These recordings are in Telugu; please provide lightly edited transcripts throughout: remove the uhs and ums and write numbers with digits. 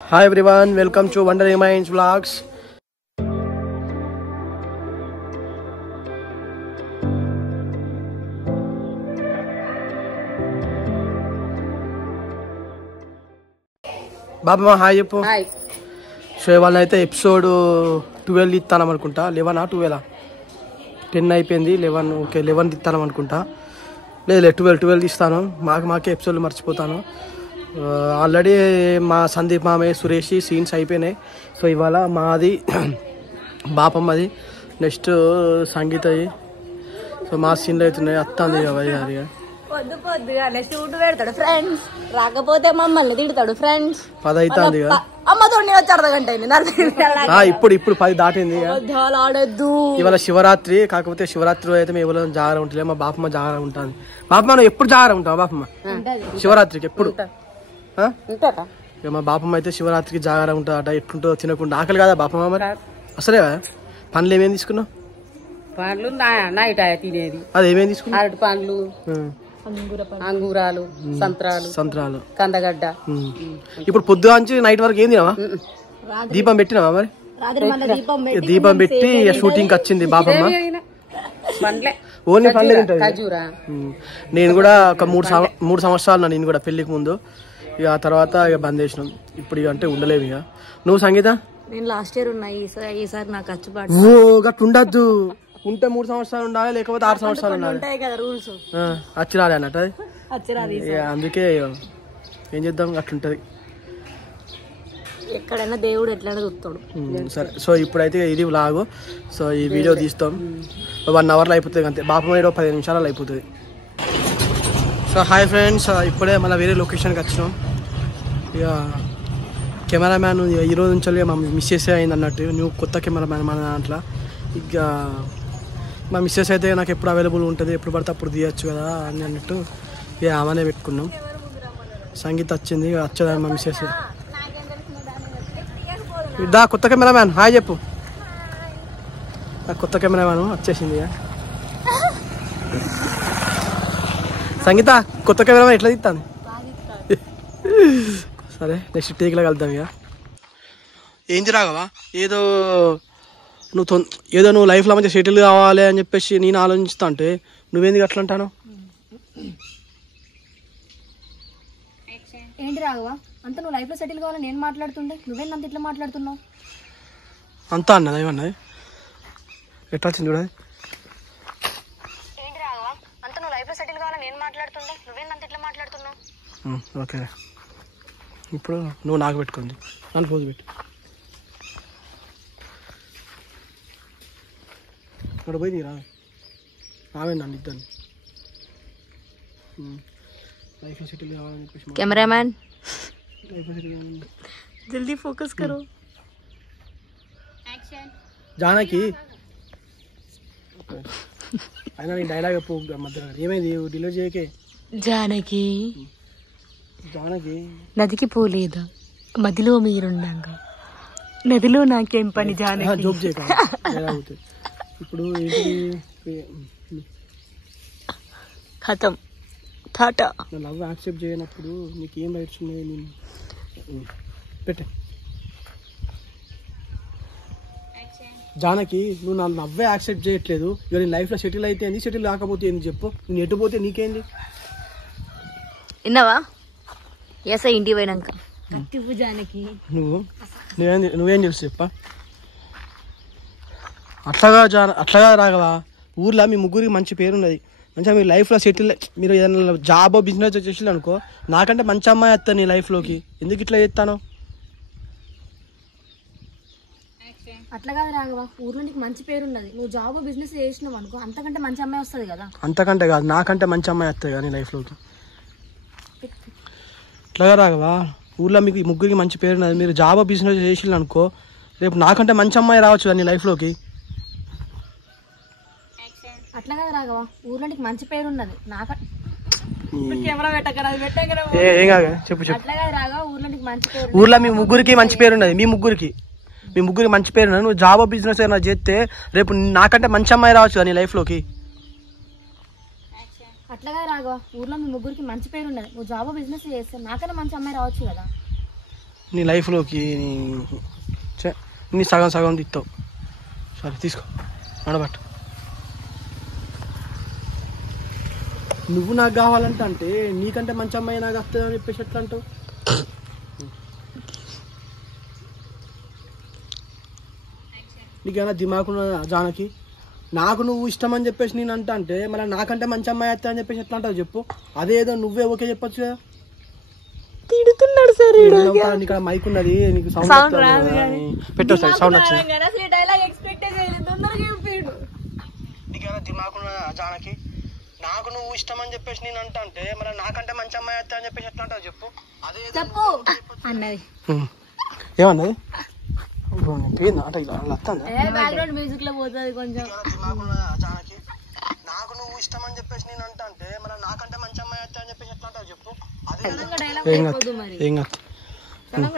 Hi everyone, welcome to Wonder Minds Vlogs. Baba hi చెప్పు. సో ఇవాళ అయితే ఎపిసోడ్ 12 ఇస్తాను అనుకుంటా. 11 12 10 అయిపోయింది. 11 ఓకే 11 ఇస్తాను అనుకుంటా. లేదు 12 ఇస్తాను. మాకే ఎపిసోడ్లు మర్చిపోతాను. ఆల్రెడీ మా సందీప్ మామయ్య సురేష్ సీన్స్ అయిపోయినాయి. సో ఇవాళ మాది బాపమ్మది, నెక్స్ట్ సంగీతది. సో మా సీన్లు అవుతున్నాయి. అత్తంది అది పొద్దు పొద్దుగా షూట్ పెడతాడు ఫ్రెండ్స్, రాకపోతే మమ్మల్ని తిడతాడు ఫ్రెండ్స్. 10 అవుతుంది. అమ్మతో వచ్చి అర్ధగంట ఇప్పుడు 10 దాటింది. ఆడద్దు. ఇవాళ శివరాత్రి, కాకపోతే శివరాత్రి అయితే మేము ఎవరో జాగ్రత్త ఉంటుంది. మా బాపమ్మ జాగ్రత్త ఉంటుంది. బాపమ్మ నువ్వు ఎప్పుడు జాగ్రత్త ఉంటావు? బాపమ్మ శివరాత్రికి ఎప్పుడు? మా బాపమ్మ అయితే శివరాత్రికి జాగ్రత్త ఉంటుందట. ఎట్లుంటో తినకుండా. ఆకలి కదా బాపమ్మ? మరి అసలే పండ్లు ఏమేమి తీసుకున్నావు? పండ్లు నైట్ తినేది. అది ఏమేమి తీసుకున్నావు? అరటి పండ్లు, అంగూరాలు, సంత్రాలు, కందగడ్డ. ఇప్పుడు పొద్దుగాంచి నైట్ వరకు ఏం తినావా? దీపం పెట్టినావా? మరి దీపం పెట్టి షూటింగ్ వచ్చింది బాపమ్మ. ఓన్లీ పండ్లే తింటుంది. నేను కూడా ఒక 3 సంవత్సరాలు నేను కూడా పెళ్లికి ముందు. ఇక ఆ తర్వాత ఇక బంద్ చేసినాం. ఇప్పుడు ఇక అంటే ఉండలేము. ఇక నువ్వు సంగీత? నేను లాస్ట్ ఇయర్ ఉన్నా. ఈసారి నాకు ఖర్చుపాటు. ఓ గట్టు ఉండద్దు. ఉంటే 3 సంవత్సరాలు ఉండాలి, లేకపోతే 6 సంవత్సరాలు ఉండాలి. వచ్చి రాలే అన్నట్టు అది. అందుకే ఏం చేద్దాం, అట్లుంటది. ఎక్కడైనా దేవుడు ఎట్లైనా చూస్తాడు. సరే, సో ఇప్పుడైతే ఇది వ్లాగ్. సో ఈ వీడియో తీస్తాం. 1 అవర్లో అయిపోతుంది అంతే. బాపమ్మ 15 నిమిషాలలో అయిపోతుంది. సో హాయ్ ఫ్రెండ్స్, ఇప్పుడే మళ్ళీ వేరే లొకేషన్కి వచ్చినాం. ఇక కెమెరామ్యాన్ ఈరోజు నుంచి మిస్ చేసే అయింది అన్నట్టు. నువ్వు కొత్త కెమెరామ్యాన్ మన దాంట్లో. ఇక మా మిస్సెస్ అయితే నాకు ఎప్పుడు అవైలబుల్ ఉంటుంది, ఎప్పుడు పడితే అప్పుడు తీయచ్చు కదా అని అన్నట్టు ఇక ఆమెనే పెట్టుకున్నాం. సంగీత వచ్చింది, వచ్చేదా మా మిస్సెస్. ఇద్దా కొత్త కెమెరామ్యాన్ హాయ్ చెప్పు. నాకు కొత్త కెమెరామ్యాన్ వచ్చేసింది. సంగీత కొత్త కెమెరామ్యాన్ ఎట్లా తీస్తాను? సరే నెక్స్ట్ టేక్లో కలుద్దాం. ఇక ఏం రాగవా, ఏదో నువ్వు లైఫ్లో మంచిగా సెటిల్ కావాలి అని చెప్పేసి నేను ఆలోచిస్తా అంటే నువ్వేందుకు అట్లా అంటాను? ఏంటి రాఘవా, అంత నువ్వు లైఫ్ లో సెటిల్ కావాలని నేను మాట్లాడుతుండే నువ్వేంత ఇట్లా మాట్లాడుతున్నావు? అంతా అన్నది ఏమన్నది? ఎట్లా వచ్చింది చూడ. ఏంటి రాఘవా, అంత నువ్వు లైఫ్ లో సెటిల్ కావాలని నేను మాట్లాడుతుండే నువ్వేంత ఇట్లా మాట్లాడుతున్నావు? ఓకే, ఇప్పుడు నువ్వు నాకు పెట్టుకుంది, నన్ను పోజు పెట్టు. ఇక్కడ పోయి రావేందండి ఇద్దరు లైఫ్లో సెటిల్ కావాలని చెప్పేసి. కెమెరామ్యాన్ లైఫ్లో సెటిల్ కావాలని జల్దీ ఫోకస్ కరో. జానకి అయినా నీ డైలాగ్ చెప్పు మధ్య. ఏమైంది డిలీట్ చేయకే? జానకి నదికి పోలేదా, మదిలో మీరుండగా నదిలో నాకేం పని జానకి. జోక్ చేయక ఇప్పుడు ఖతం టాటా. నా లవ్ యాక్సెప్ట్ చేయనప్పుడు నీకు ఏం రైట్స్ ఉన్నాయి? నేను పెట్టే జానకి, నువ్వు నా లవ్వే యాక్సెప్ట్ చేయట్లేదు. ఇక నీ లైఫ్లో సెటిల్ అయితే ఏంది, సెటిల్ కాకపోతే ఏంది చెప్పు. నేను ఎటు పోతే నీకేంది? విన్నావా? ఎస్ ఇంటికి పోయినాక జానకి నువ్వేం తెలుసు చెప్ప. అట్లాగా రాగవా, ఊర్లో మీ ముగ్గురికి మంచి పేరున్నది. మంచిగా మీ లైఫ్లో సెటిల్, మీరు ఏదైనా జాబ్ బిజినెస్ చేసి అనుకో, నాకంటే మంచి అమ్మాయి వస్తా నీ లైఫ్లోకి. ఎందుకు ఇట్లా చేస్తాను? అట్లా కాదు రాఘవా, ఊర్లో నీకు మంచి పేరు ఉన్నది. నువ్వు జాబ్ బిజినెస్ చేసినావు అనుకో, అంతకంటే మంచి అమ్మాయి వస్తుంది కదా. అంతకంటే కాదు, నాకంటే మంచి అమ్మాయి వస్తుంది కానీ లైఫ్లోకి. అట్లాగా రాగవా, ఊర్లో మీకు ముగ్గురికి మంచి పేరు ఉన్నది. మీరు జాబ్ బిజినెస్ చేసి అనుకో, రేపు నాకంటే మంచి అమ్మాయి రావచ్చు కదా నీ లైఫ్లోకి. అట్లా కదా రాఘవా, ఊర్లో నీకు మంచి పేరు ఉన్నది. చెప్పు. అట్లా కదా రాఘవా, ఊర్లో నీకు మంచి పేరు. ఊర్లో మీ ముగ్గురికి మంచి పేరు ఉన్నది. మీ ముగ్గురికి మంచి పేరు ఉన్నది. నువ్వు జాబ్ బిజినెస్ ఏమైనా చేస్తే రేపు నాకంటే మంచి అమ్మాయి రావచ్చు కదా నీ లైఫ్లోకి. అట్లాగా రాఘవ, ఊర్లో మీ ముగ్గురికి మంచి పేరు ఉన్నది. నువ్వు జాబ్ బిజినెస్ చేస్తే నాకన్నా మంచి అమ్మాయి రావచ్చు కదా. నీ లైఫ్లోకి నీ సగం సగం తిస్తావు. సరే తీసుకో నడబట్టు. నువ్వు నాకు కావాలంటే అంటే నీకంటే మంచి అమ్మాయి నాకు వస్తుంది అని చెప్పేసి ఎట్లా అంటావు? నీకేమైనా దిమాకున్న జానకి? నాకు నువ్వు ఇష్టం అని చెప్పేసి నేను అంటే మళ్ళీ నాకంటే మంచి అమ్మాయి వస్తా అని చెప్పేసి ఎట్లా అంటావు చెప్పు? అదేదో నువ్వే ఓకే చెప్పొచ్చు కదా. తిడుతున్నాడు సార్. ఇక్కడ మైక్ ఉన్నది, నీకు సౌండ్ పెట్టు. సౌండ్ వచ్చింది. నీకేమైనా దిమాకున్న జానకి? నాకు నువ్వు ఇష్టం అని చెప్పేసి నేను అంటే మళ్ళీ నాకంటే మంచి అమ్మాయి వస్తా అని చెప్పేసి ఎట్లా అంటావు చెప్పు? అదే చెప్పు అన్నది. ఏమన్నది? బ్యాక్గ్రౌండ్ మ్యూజిక్ లో పోతుంది కొంచెం. నాకు నువ్వు ఇష్టం అని చెప్పేసి నేను అంటే మళ్ళీ నాకంటే మంచి అమ్మాయి వస్తా అని చెప్పేసి ఎట్లా అంటావు చెప్పు?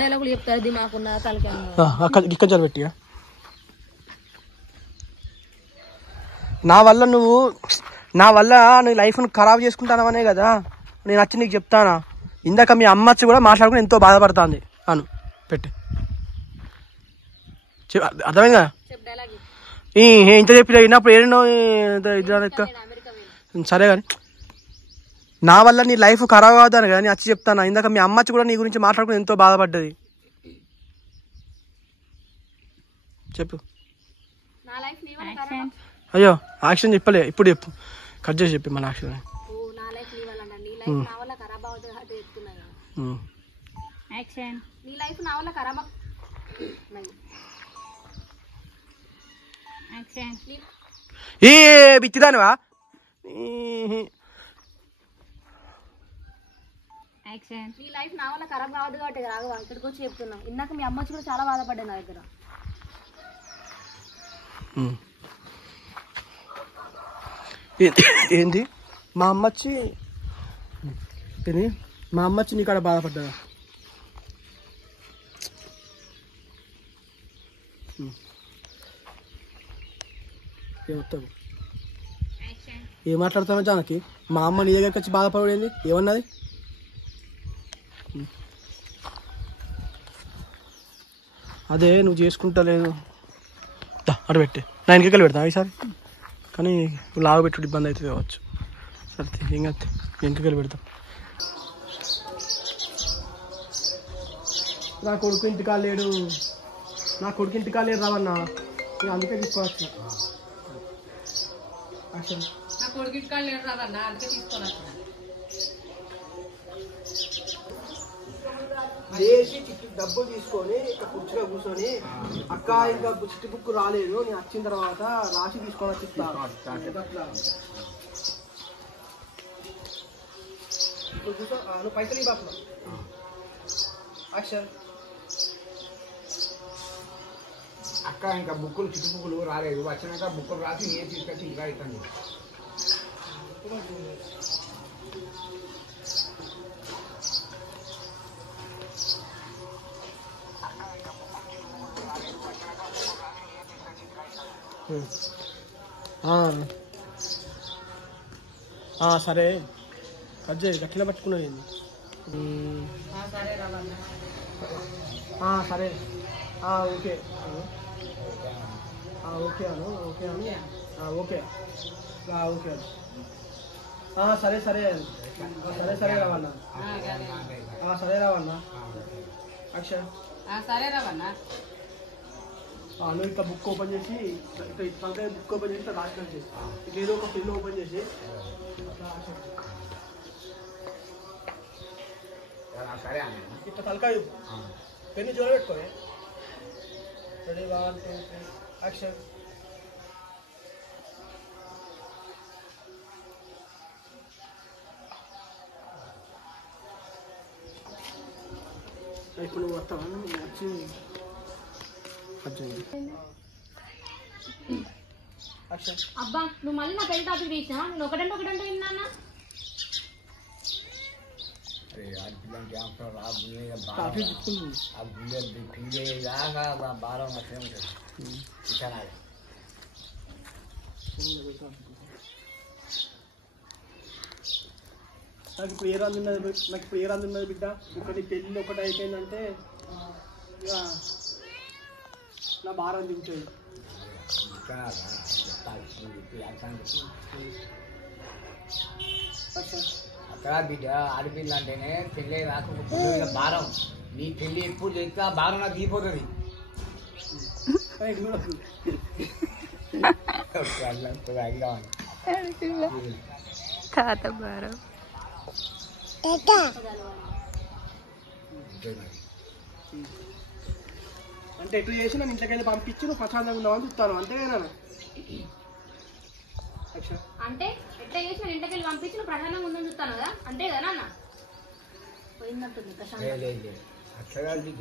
డైలాగులు చెప్తారు దిమాకున్న తలకి. ఇక్కడ పెట్టిగా నా వల్ల నీ లైఫ్ను ఖరాబ్ చేసుకుంటానవనే కదా నేను వచ్చి నీకు చెప్తానా. ఇందాక మీ అమ్మచ్చి కూడా మాట్లాడుకుని ఎంతో బాధపడుతుంది అను పెట్టి. అర్థమైందా? ఇంత చెప్పి విన్నప్పుడు ఏడో సరే కానీ నా వల్ల నీ లైఫ్ ఖరాబ్ అవుతాను కదా నేను వచ్చి చెప్తాను. ఇందాక మీ అమ్మచ్చి కూడా నీ గురించి మాట్లాడుకుని ఎంతో బాధపడ్డది. చెప్పు. అయ్యో యాక్షన్ చెప్పలే, ఇప్పుడు చెప్పు. కట్ చేసి చెప్పి మన యాక్షన్. ఏ బిత్తిదానివా? నీ లైఫ్ నా వల్ల ఖరాబ్ కావద్దు కాబట్టి రాఘవా ఇక్కడికి వచ్చి చెప్తున్నాం. ఇందాక మీ అమ్మ కూడా చాలా బాధపడ్డా నా దగ్గర. ఏంది మా అమ్మచ్చి నీ కాడ బాధపడ్డా? ఏమొస్తావు? ఏం మాట్లాడుతావు జానకి? మా అమ్మ నీ దగ్గరికి వచ్చి బాధపడేది ఏమన్నది? అదే నువ్వు చేసుకుంటలేదు. అటు పెట్టి నా వెనకకి పెడతా ఈసారి, కానీ లావు పెట్టుడు ఇబ్బంది అవుతుంది కావచ్చు. సరే ఏం కాదు, వెనకకి పెడతాం. నా కొడుకు ఇంటికాడ లేడు రావన్నా, నేను అందుకే తీసుకోవచ్చు. లేచి డబ్బులు తీసుకొని ఇక్కడ కుర్చీలో కూర్చొని అక్క ఇంకా చిట్టి బుక్ రాలేదు, నేను వచ్చిన తర్వాత రాసి తీసుకొని వచ్చి నువ్వు పైసలు ఇవ్వ అక్క. ఇంకా బుక్కులు చిట్టి బుక్కులు రాలేదు, వచ్చినాక బుక్కులు రాసి నేను తీసుకొచ్చి ఇంకా ఇస్తాను. సరే అజ్జయ్ గట్టిగా పట్టుకున్నది. సరే ఓకే ఓకే అను ఓకే అను ఓకే ఓకే అను సరే సరే సరే సరే రావన్నా సరే రావన్నా అక్షర సరే రావన్నా. నువ్వు ఇట్లా బుక్ ఓపెన్ చేసి తలకాయ బుక్ ఓపెన్ చేసి ఇట్లా రాసిన చేసి ఏదో ఒక పెన్ను ఓపెన్ చేసి ఇట్లా తలకాయ పెన్ను జోర పెట్టుకోవాలి. Ready 1 2 3 action. ఇప్పుడు నువ్వు వస్తావా? నువ్వు వచ్చి అబ్బా నువ్వు మళ్ళీ నా పెళ్లి టాపిక్ తీసినా, నేను ఒకటంటే విన్నానా? నాకు ఇప్పుడు ఏ రంది ఉన్నది బిడ్డ? ఒకటి పెళ్ళి ఒకటి అయిపోయిందంటే ఇక నా భారం దించేది. అక్కడ బిడ్డ ఆడపిల్ల అంటేనే పెళ్ళి రాకపోతే భారం. నీ పెళ్ళి ఎప్పుడు చేస్తే ఆ భారం నాకు దిగిపోతుంది. తాత భారం అంటే ఎటు చేసి నన్ను ఇంట్లోకి పంపించి నువ్వు ప్రశాంతంగా ఉన్నావని చూస్తాను అంతేనా? అంటే ఎట్లా చేసి నేను ఇంటికి వెళ్ళి పంపించి నువ్వు ప్రధానంగా ఉందని చూస్తాను కదా, అంతే కదా నాన్న? పోయిందంటుంది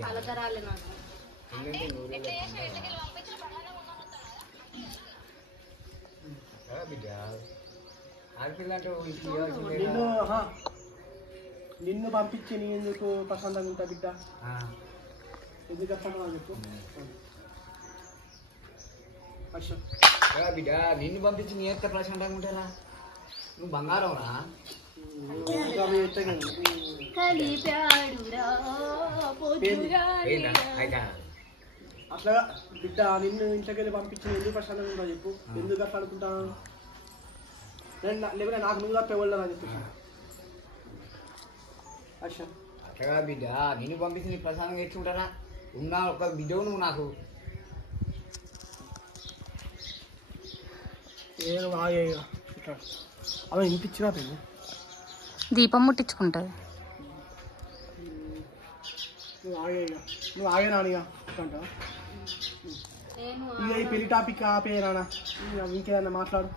అలకరాలే నాకు. నిన్ను పంపించి నీ ఎందుకు ప్రశాంతంగా ఉంటా బిడ్డ? ఎందుకు వస్తాను చెప్పు. బిడ్డ నిన్ను పంపించి నీ ఎంత ప్రశాంతంగా ఉంటారా? నువ్వు బంగారం రా. అట్లా బిడ్డ నిన్ను ఇంట్లోకి వెళ్ళి పంపించి ఎందుకు ప్రశాంతంగా ఉంటా చెప్పు. ఎందుకు అట్లా అనుకుంటాను? లేకపోతే నాకు నువ్వు తప్ప ఎవరు అని చెప్పి. అట్లా బిడ్డ నిన్ను పంపించి నీ ప్రశాంతంగా ఎట్లుంటారా? ఉన్నా ఒక బిడ్డవు నువ్వు నాకు. అవి ఇంటిచ్చినా పెళ్ళి దీపం ముట్టించుకుంటుంది. నువ్వు ఆగేనా ఇక ఈ పెళ్లి టాపిక్ ఆపేనా? ఇంకేదన్నా మాట్లాడు.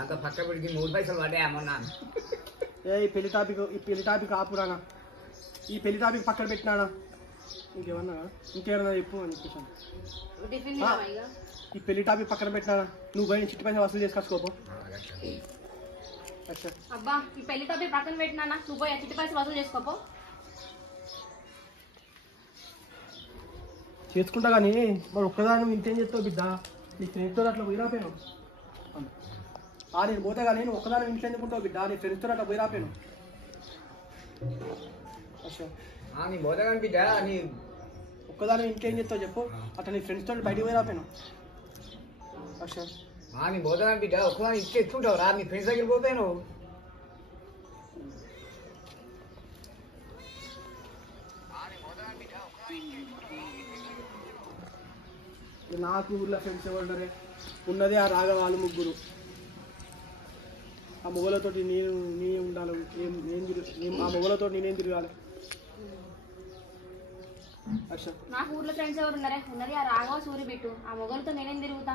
అంత పక్క పెడికి 3 పైసలు పడ్డాయమ్మన్నా. ఈ పెళ్లి టాపిక్ ఆపురానా? ఈ పెళ్లి టాపిక్ పక్కన పెట్టినానా? ఇంకేమన్నా చెప్పు అని చెప్పేసాను. ఈ పెళ్లి టాపిక్ పక్కన పెట్టినానా? నువ్వు పోయిన చిట్టి పైసలు వసూలు చేసుకొచ్చుకోపో. అబ్బా ఈ పెళ్లి టాపిక్ పక్కన పెట్టినా, నువ్వు పోయి చిట్టి పైసలు వసూలు చేసుకోపో. చేసుకుంటా కానీ మరి ఒక్కదాని నువ్వు ఇంకేం చేస్తావు బిడ్డ? నీ ఫ్రెండ్స్తో అట్లా పోయి రాపోయాను. నేను పోతే కానీ నేను ఒక్కదాని ఇంట్లో ఎందుకుంటావు బిడ్డ? నీ ఫ్రెండ్స్తో అట్లా పోయి రాపోయాను. నీ పోతే కానీ బిడ్డ నీ ఒక్కదాని ఇంకేం చేస్తావు చెప్పు. అట్లా నీ ఫ్రెండ్స్తో బయటికి పోయి రాపోయాను. నీ పోతే కానీ బిడ్డ ఒక్కదాని ఇచ్చి ఎత్తుకుంటావు రా. నీ ఫ్రెండ్స్ దగ్గర పోతాను. నాకు ఊర్లో ఫ్రెండ్స్ ఎవరు ఉన్నది ఆ రాఘవాళ్ళు ముగ్గురు. ఆ మొగలతోటి నేను ఉండాలి. ఆ మొగలతో నేనేం తిరగాలి? నాకు ఊర్లో ఫ్రెండ్స్ ఎవరు ఉన్నారే? ఉన్నది ఆ రాఘవ సూరి బిట్టు. ఆ మొగలతో నేనేం తిరుగుతా?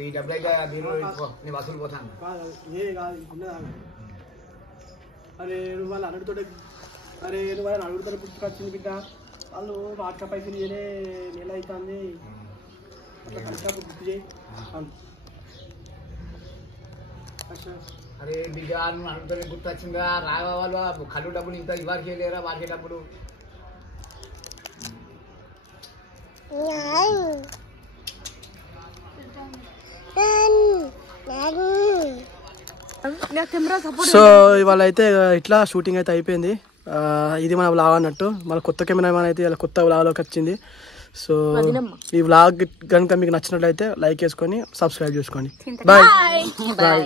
ఈ డబ్బులు అయితే నేను వసూలు పోతాను. అరే నువ్వు వాళ్ళు అడుగుతుంటే పుట్టుకొచ్చింది బిడ్డ. వాళ్ళు వాటిక పైసలు ఇయలే, నెల అవుతుంది. అట్లా కలిసినప్పుడు గుర్తు చేయి. అరే బిడ్డ నువ్వు అడుగుతుంటే గుర్తొచ్చిందా? రాగా వాళ్ళు కళ్ళు డబ్బులు ఇంకా ఇవ్వరికి చేయలేరా? వారికి డబ్బులు సో ఇవాళ అయితే ఇట్లా షూటింగ్ అయితే అయిపోయింది. ఇది మన వ్లాగ్ అన్నట్టు. మన కొత్త కెమెరామెన్ అయితే ఇలా కొత్త వ్లాగ్లోకి వచ్చింది. సో ఈ వ్లాగ్ కనుక మీకు నచ్చినట్లయితే లైక్ చేసుకొని సబ్స్క్రైబ్ చేసుకోండి. Bye bye.